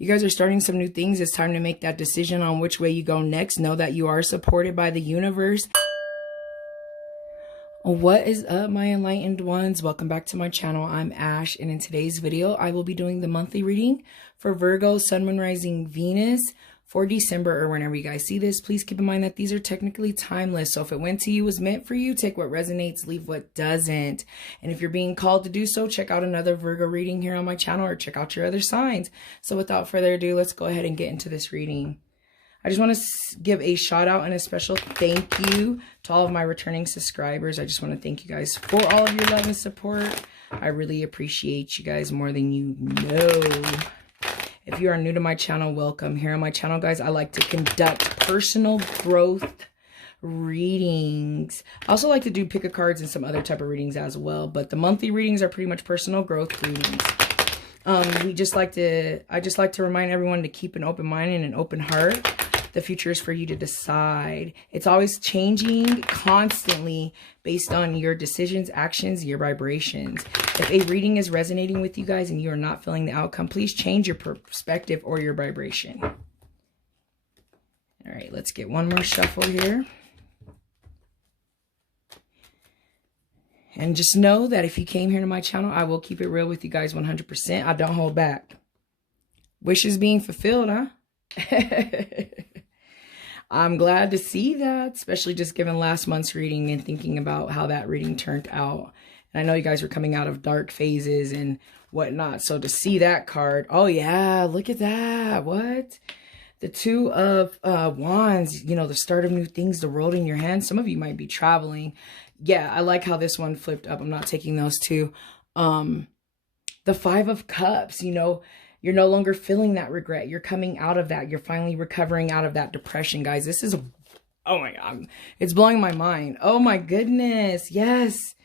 You guys are starting some new things. It's time to make that decision on which way you go next. Know that you are supported by the universe. What is up, my enlightened ones? Welcome back to my channel. I'm Ash, and in today's video, I will be doing the monthly reading for Virgo, Sun, Moon, Rising, Venus for December, or whenever you guys see this. Please keep in mind that these are technically timeless. So if it went to you, was meant for you, take what resonates, leave what doesn't. And if you're being called to do so, check out another Virgo reading here on my channel or check out your other signs. So without further ado, let's go ahead and get into this reading. I just want to give a shout out and a special thank you to all of my returning subscribers. I just want to thank you guys for all of your love and support. I really appreciate you guys more than you know. If you are new to my channel, welcome. Here on my channel, guys, I like to conduct personal growth readings. I also like to do pick a cards and some other type of readings as well. But the monthly readings are pretty much personal growth readings. I just like to remind everyone to keep an open mind and an open heart. The future is for you to decide. It's always changing constantly based on your decisions, actions, your vibrations. If a reading is resonating with you guys and you are not feeling the outcome, please change your perspective or your vibration. All right, let's get one more shuffle here. And just know that if you came here to my channel, I will keep it real with you guys 100%. I don't hold back. Wishes being fulfilled, huh? I'm glad to see that, especially just given last month's reading and thinking about how that reading turned out. And I know you guys were coming out of dark phases and whatnot. So to see that card, oh yeah, look at that. What? The Two of Wands, you know, the start of new things, the world in your hand. Some of you might be traveling. Yeah, I like how this one flipped up. I'm not taking those two. The Five of Cups, you know, you're no longer feeling that regret. You're coming out of that. You're finally recovering out of that depression, guys. This is, oh my God, it's blowing my mind. Oh my goodness. Yes,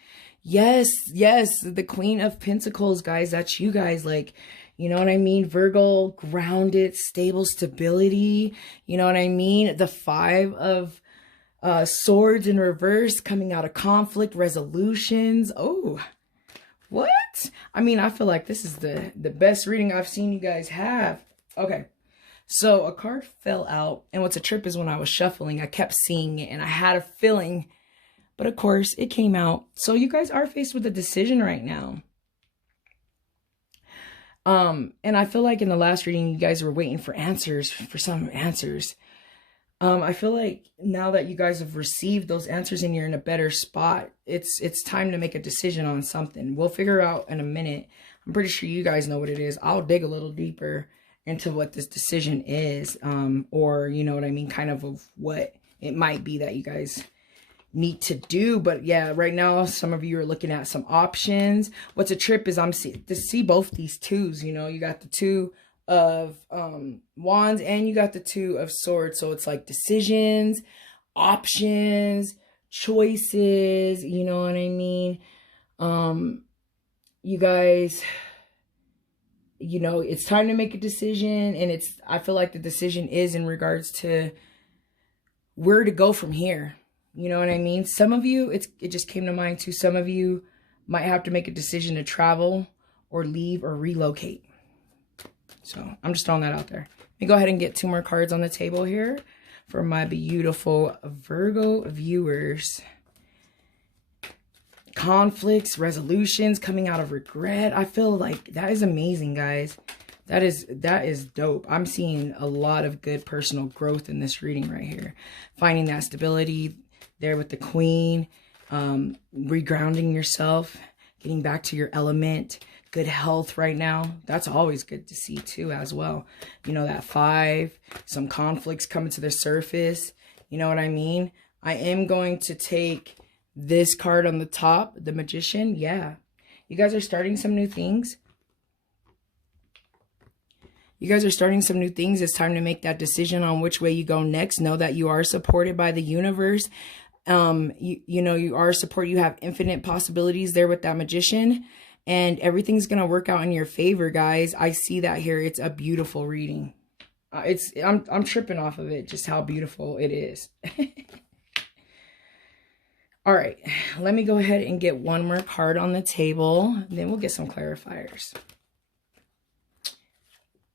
yes, yes. The Queen of Pentacles, guys. That's you guys. Like, you know what I mean? Virgo, grounded, stable stability. You know what I mean? The Five of Swords in reverse, coming out of conflict, resolutions. Oh, what? I mean, I feel like this is the best reading I've seen you guys have. Okay, so a card fell out, and what's a trip is when I was shuffling, I kept seeing it, and I had a feeling, but of course, it came out. So you guys are faced with a decision right now. And I feel like in the last reading, you guys were waiting for answers, for some answers. I feel like now that you guys have received those answers and you're in a better spot, it's time to make a decision on something. We'll figure out in a minute. I'm pretty sure you guys know what it is. I'll dig a little deeper into what this decision is, or you know what I mean, kind of what it might be that you guys need to do. But yeah, right now, some of you are looking at some options. What's a trip is to see both these twos, you know, you got the Two of Wands and you got the Two of Swords. So it's like decisions, options, choices, you know what I mean? You guys, you know, it's time to make a decision, and I feel like the decision is in regards to where to go from here. You know what I mean? Some of you, it just came to mind too, some of you might have to make a decision to travel or leave or relocate. So I'm just throwing that out there. Let me go ahead and get two more cards on the table here for my beautiful Virgo viewers. Conflicts, resolutions, coming out of regret. I feel like that is amazing, guys. That is dope. I'm seeing a lot of good personal growth in this reading right here. Finding that stability there with the Queen, regrounding yourself, getting back to your element. Good health right now. That's always good to see too as well. You know, that Five, some conflicts coming to the surface. You know what I mean? I am going to take this card on the top, the Magician. Yeah. You guys are starting some new things. You guys are starting some new things. It's time to make that decision on which way you go next. Know that you are supported by the universe. You know, you are supported. You have infinite possibilities there with that Magician. And everything's going to work out in your favor, guys. I see that here. It's a beautiful reading. I'm tripping off of it, just how beautiful it is. All right, let me go ahead and get one more card on the table. Then we'll get some clarifiers.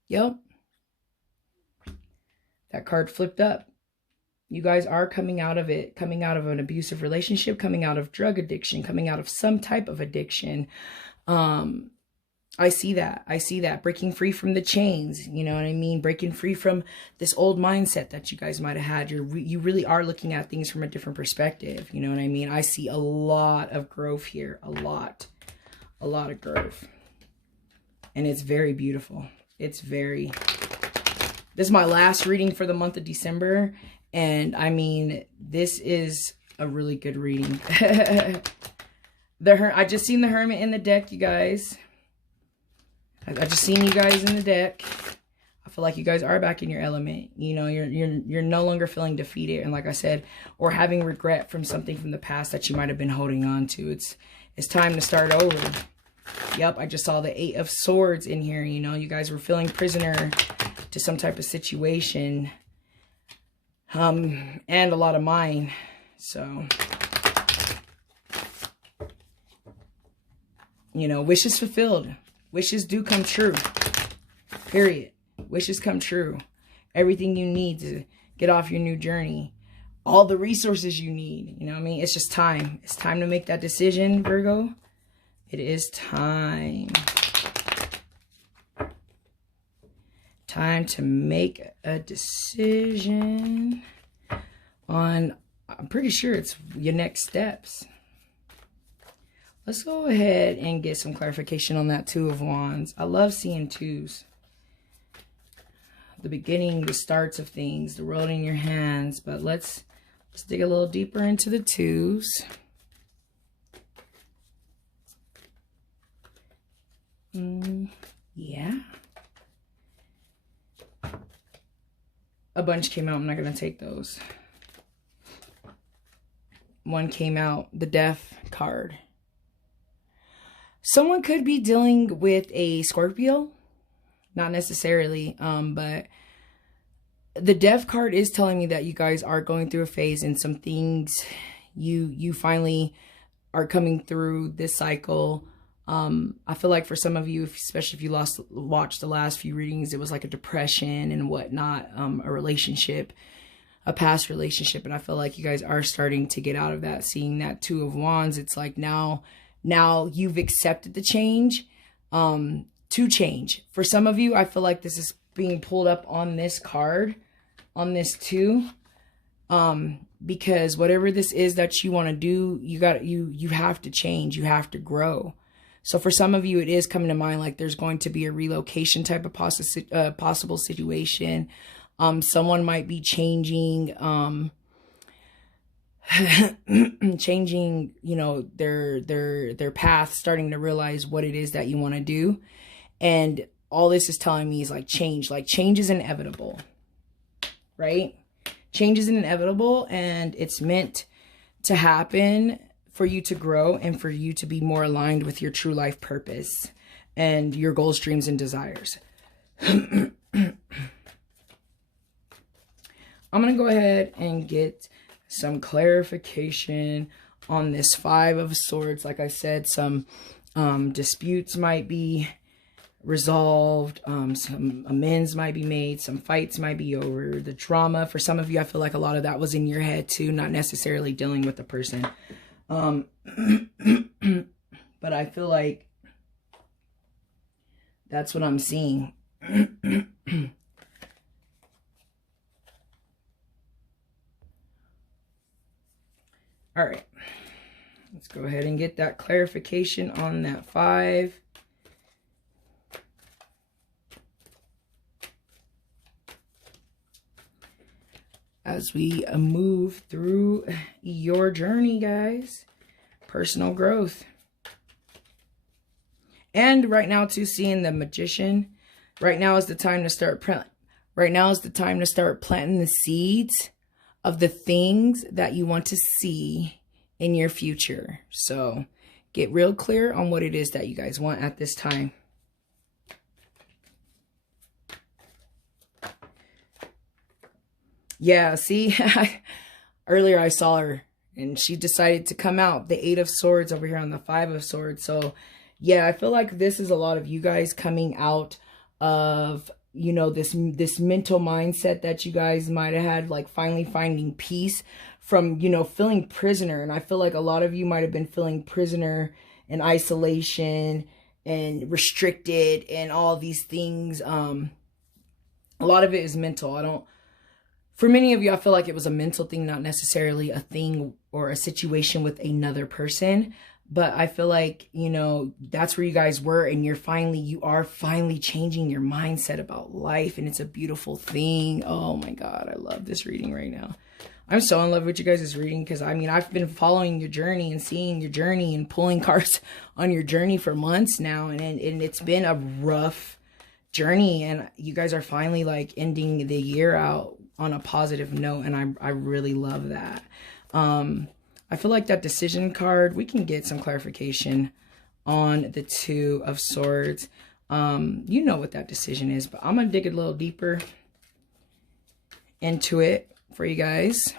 Yep. That card flipped up. You guys are coming out of it, coming out of an abusive relationship, coming out of drug addiction, coming out of some type of addiction. I see that. I see that. Breaking free from the chains, you know what I mean? Breaking free from this old mindset that you guys might have had. You really are looking at things from a different perspective, you know what I mean? I see a lot of growth here. A lot of growth. And it's very beautiful. It's very... This is my last reading for the month of December. And I mean, this is a really good reading. I just seen the Hermit in the deck, you guys. I just seen you guys in the deck. I feel like you guys are back in your element. You know, you're no longer feeling defeated, and like I said, or having regret from something from the past that you might have been holding on to. It's time to start over. Yep, I just saw the 8 of Swords in here. You know, you guys were feeling prisoner to some type of situation, and a lot of mine. So, you know, wishes fulfilled. Wishes do come true. Period. Wishes come true. Everything you need to get off your new journey. All the resources you need. You know what I mean? It's just time. It's time to make that decision, Virgo. It is time. Time to make a decision on, I'm pretty sure it's your next steps. Let's go ahead and get some clarification on that 2 of Wands. I love seeing 2s. The beginning, the starts of things, the world in your hands. But let's dig a little deeper into the 2s. Yeah. A bunch came out. I'm not going to take those. One came out, the Death card. Someone could be dealing with a Scorpio, not necessarily, but the Death card is telling me that you guys are going through a phase, and some things you finally are coming through this cycle. I feel like for some of you, especially if you watched the last few readings, it was like a depression and whatnot, a relationship, a past relationship, and I feel like you guys are starting to get out of that. Seeing that 2 of Wands, it's like now you've accepted the change, to change. For some of you, I feel like this is being pulled up on this card, on this 2, because whatever this is that you want to do, you have to change, you have to grow. So for some of you, it is coming to mind like there's going to be a relocation type of possible situation. Someone might be changing, changing, you know, their path, starting to realize what it is that you want to do. And all this is telling me is like change is inevitable, right? Change is inevitable, and it's meant to happen for you to grow and for you to be more aligned with your true life purpose and your goals, dreams, and desires. I'm going to go ahead and get some clarification on this 5 of Swords. Like I said, some disputes might be resolved, some amends might be made, some fights might be over. The trauma, for some of you, I feel like a lot of that was in your head too, not necessarily dealing with the person. But I feel like that's what I'm seeing. All right, let's go ahead and get that clarification on that 5. As we move through your journey, guys, personal growth. And right now, too, seeing the Magician. Right now is the time to start planting the seeds of the things that you want to see in your future. So get real clear on what it is that you guys want at this time. Yeah, see, earlier I saw her and she decided to come out. The 8 of Swords over here on the 5 of Swords. So yeah, I feel like this is a lot of you guys coming out of you know, this mental mindset that you guys might have had, like finally finding peace from, you know, feeling prisoner. And I feel like a lot of you might have been feeling prisoner and isolation and restricted and all these things. A lot of it is mental. For many of you, I feel like it was a mental thing, not necessarily a thing or a situation with another person. But I feel like, you know, that's where you guys were, and you are finally changing your mindset about life, and it's a beautiful thing. Oh my God, I love this reading right now. I'm so in love with you guys' reading, because I mean, I've been following your journey and seeing your journey and pulling cards on your journey for months now, and it's been a rough journey, and you guys are finally like ending the year out on a positive note, and I really love that. I feel like that decision card, we can get some clarification on the Two of Swords. You know what that decision is, but I'm going to dig a little deeper into it for you guys.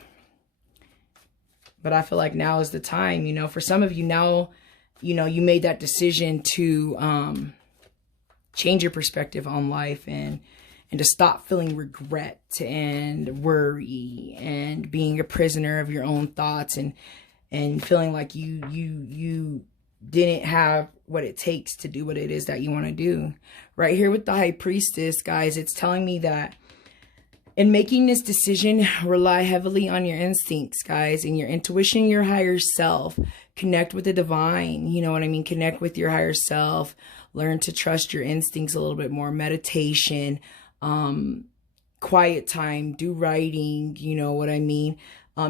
But I feel like now is the time, you know, for some of you now, you know, you made that decision to change your perspective on life and to stop feeling regret and worry and being a prisoner of your own thoughts and feeling like you didn't have what it takes to do what it is that you want to do. Right here with the High Priestess, guys, it's telling me that in making this decision, rely heavily on your instincts, guys, and your intuition, your higher self. Connect with the divine, you know what I mean? Connect with your higher self. Learn to trust your instincts a little bit more. Meditation, quiet time, do writing, you know what I mean?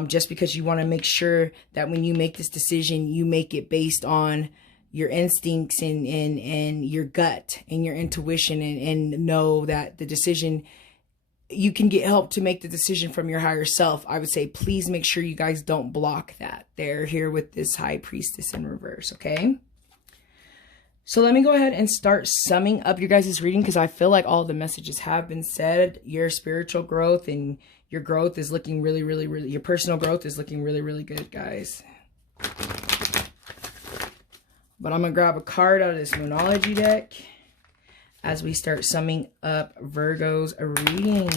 Just because you want to make sure that when you make this decision, you make it based on your instincts and your gut and your intuition, and know that the decision, you can get help to make the decision from your higher self. I would say, please make sure you guys don't block that. They're here with this High Priestess in reverse, okay? So let me go ahead and start summing up your guys' reading, because I feel like all the messages have been said. Your spiritual growth and your growth is looking really, really, really, your personal growth is looking really, really good, guys. But I'm going to grab a card out of this Moonology deck as we start summing up Virgo's reading.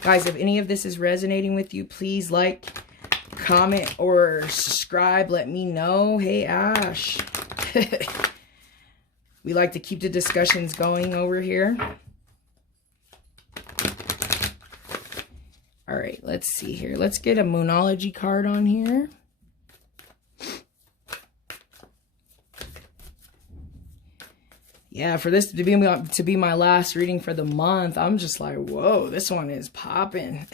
Guys, if any of this is resonating with you, please like, comment, or subscribe. Let me know. Hey, Ash. We like to keep the discussions going over here. All right, let's see here. Let's get a Moonology card on here. Yeah, for this to be my last reading for the month, I'm just like, whoa, this one is popping.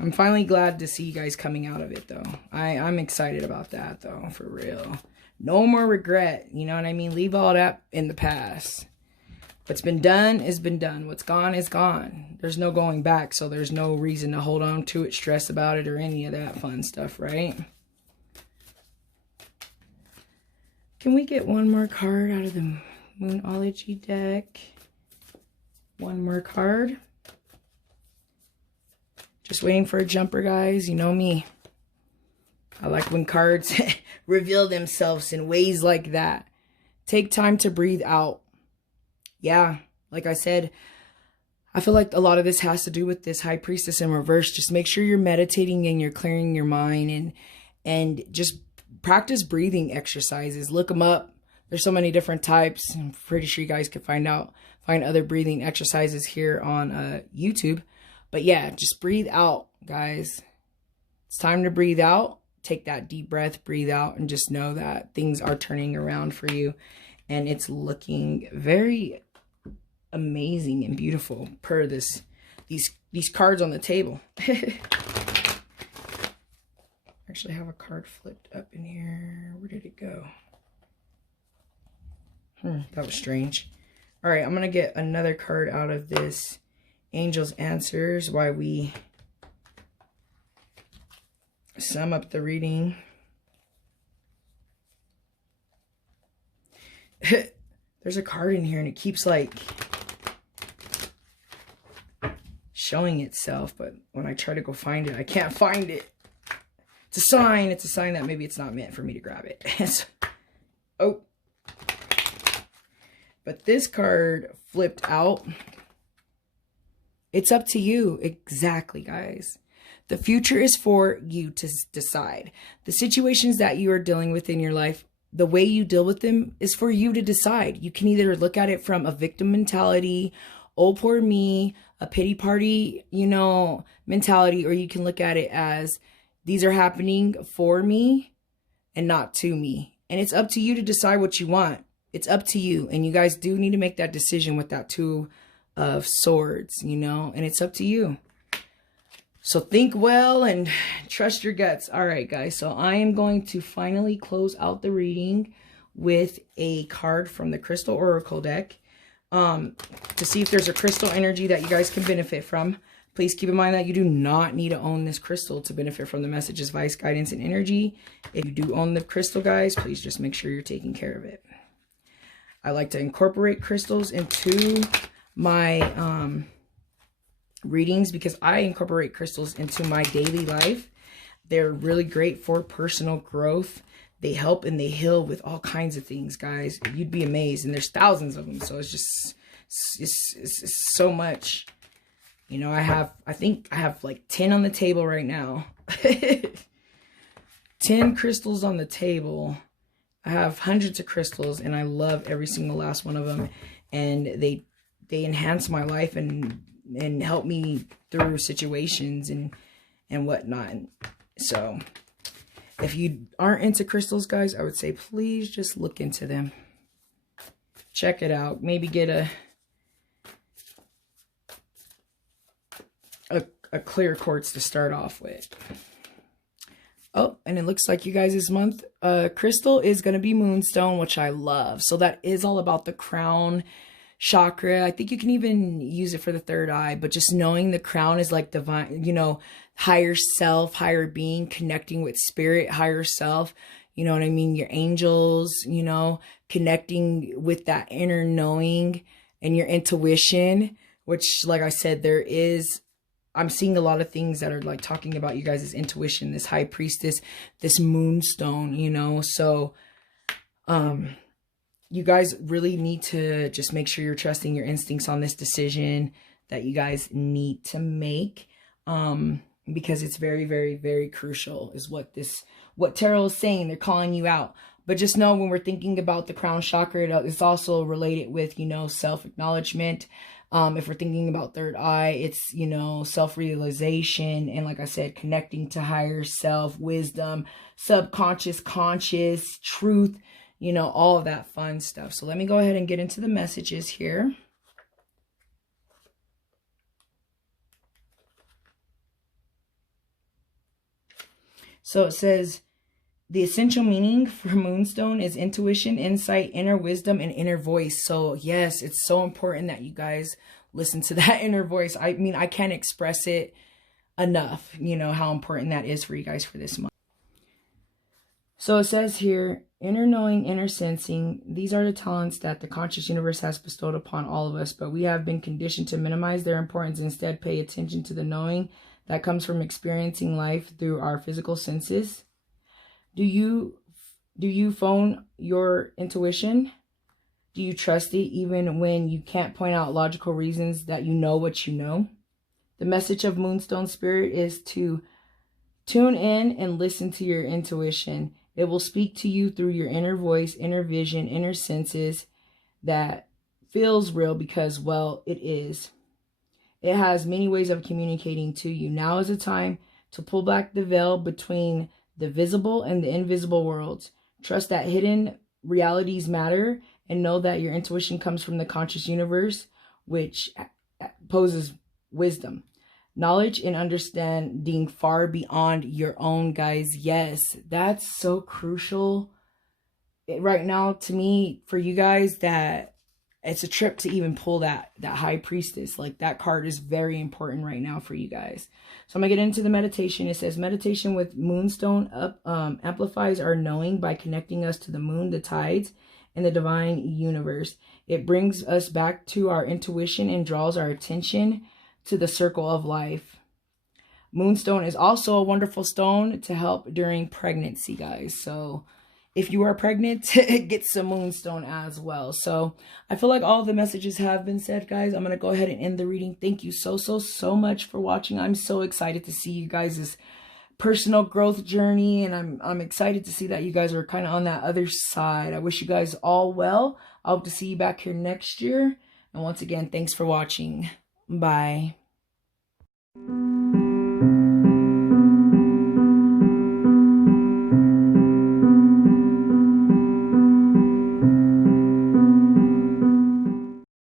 I'm finally glad to see you guys coming out of it, though. I'm excited about that, though, for real. No more regret, you know what I mean? Leave all that in the past. What's been done is been done. What's gone is gone. There's no going back, so there's no reason to hold on to it, stress about it, or any of that fun stuff, right? Can we get one more card out of the Moonology deck? One more card. Just waiting for a jumper, guys. You know me. I like when cards reveal themselves in ways like that. Take time to breathe out. Yeah, like I said, I feel like a lot of this has to do with this High Priestess in reverse. Just make sure you're meditating and you're clearing your mind, and just practice breathing exercises. Look them up. There's so many different types. I'm pretty sure you guys could find other breathing exercises here on YouTube. But yeah, just breathe out, guys. It's time to breathe out. Take that deep breath, breathe out, and just know that things are turning around for you. And it's looking very amazing and beautiful per these cards on the table. Actually, I have a card flipped up in here. Where did it go? That was strange. All right, I'm going to get another card out of this Angel's Answers while we sum up the reading. There's a card in here and it keeps like showing itself, but when I try to go find it, I can't find it. It's a sign that maybe it's not meant for me to grab it. Oh, But this card flipped out. It's up to you. Exactly, guys. The future is for you to decide. The situations that you are dealing with in your life, the way you deal with them is for you to decide. You can either look at it from a victim mentality, oh, poor me, a pity party, you know, mentality, or you can look at it as these are happening for me and not to me. And it's up to you to decide what you want. It's up to you. And you guys do need to make that decision with that Two of Swords, you know, and it's up to you. So think well and trust your guts. All right, guys. So I am going to finally close out the reading with a card from the Crystal Oracle deck to see if there's a crystal energy that you guys can benefit from. Please keep in mind that you do not need to own this crystal to benefit from the messages, advice, guidance, and energy. If you do own the crystal, guys, please just make sure you're taking care of it. I like to incorporate crystals into my readings because I incorporate crystals into my daily life. They're really great for personal growth. They help and they heal with all kinds of things, guys. You'd be amazed. And there's thousands of them. So it's just, it's so much. You know, I think I have like 10 on the table right now. 10 crystals on the table. I have hundreds of crystals and I love every single last one of them. And they enhance my life and help me through situations and whatnot. So if you aren't into crystals, guys, I would say please just look into them. Check it out. Maybe get a clear quartz to start off with. Oh, and it looks like you guys this month, crystal is going to be Moonstone, which I love. So that is all about the crown chakra. I think you can even use it for the third eye, but just knowing the crown is like divine, you know, higher self, higher being, connecting with spirit, higher self, you know what I mean? Your angels, you know, connecting with that inner knowing and your intuition, which, like I said, I'm seeing a lot of things that are like talking about you guys' intuition, this high priestess, this moonstone, you know, so, you guys really need to just make sure you're trusting your instincts on this decision that you guys need to make. Because it's very, very, very crucial is what tarot is saying. They're calling you out. But just know when we're thinking about the crown chakra, it's also related with, you know, self-acknowledgement. If we're thinking about third eye, it's, you know, self-realization. And like I said, connecting to higher self, wisdom, subconscious, conscious, truth, you know, all of that fun stuff. So let me go ahead and get into the messages here. So it says, the essential meaning for Moonstone is intuition, insight, inner wisdom, and inner voice. So yes, it's so important that you guys listen to that inner voice. I mean, I can't express it enough, you know, how important that is for you guys for this month. So it says here, inner knowing, inner sensing. These are the talents that the conscious universe has bestowed upon all of us, but we have been conditioned to minimize their importance. Instead, pay attention to the knowing that comes from experiencing life through our physical senses. Do you phone your intuition? Do you trust it even when you can't point out logical reasons that you know what you know? The message of Moonstone Spirit is to tune in and listen to your intuition. It will speak to you through your inner voice, inner vision, inner senses that feels real because, well, it is. It has many ways of communicating to you. Now is the time to pull back the veil between the visible and the invisible worlds. Trust that hidden realities matter and know that your intuition comes from the conscious universe, which poses wisdom, knowledge, and understanding far beyond your own, guys. Yes, that's so crucial right now to me for you guys, that it's a trip to even pull that high priestess. Like, that card is very important right now for you guys. So I'm gonna get into the meditation. It says meditation with Moonstone amplifies our knowing by connecting us to the moon, the tides, and the divine universe. It brings us back to our intuition and draws our attention to the circle of life. Moonstone is also a wonderful stone to help during pregnancy, guys. So if you are pregnant, get some Moonstone as well. So I feel like all the messages have been said, guys. I'm going to go ahead and end the reading. Thank you so much for watching. I'm so excited to see you guys' personal growth journey, and I'm excited to see that you guys are kind of on that other side. I wish you guys all well. I hope to see you back here next year. And once again, thanks for watching. Bye.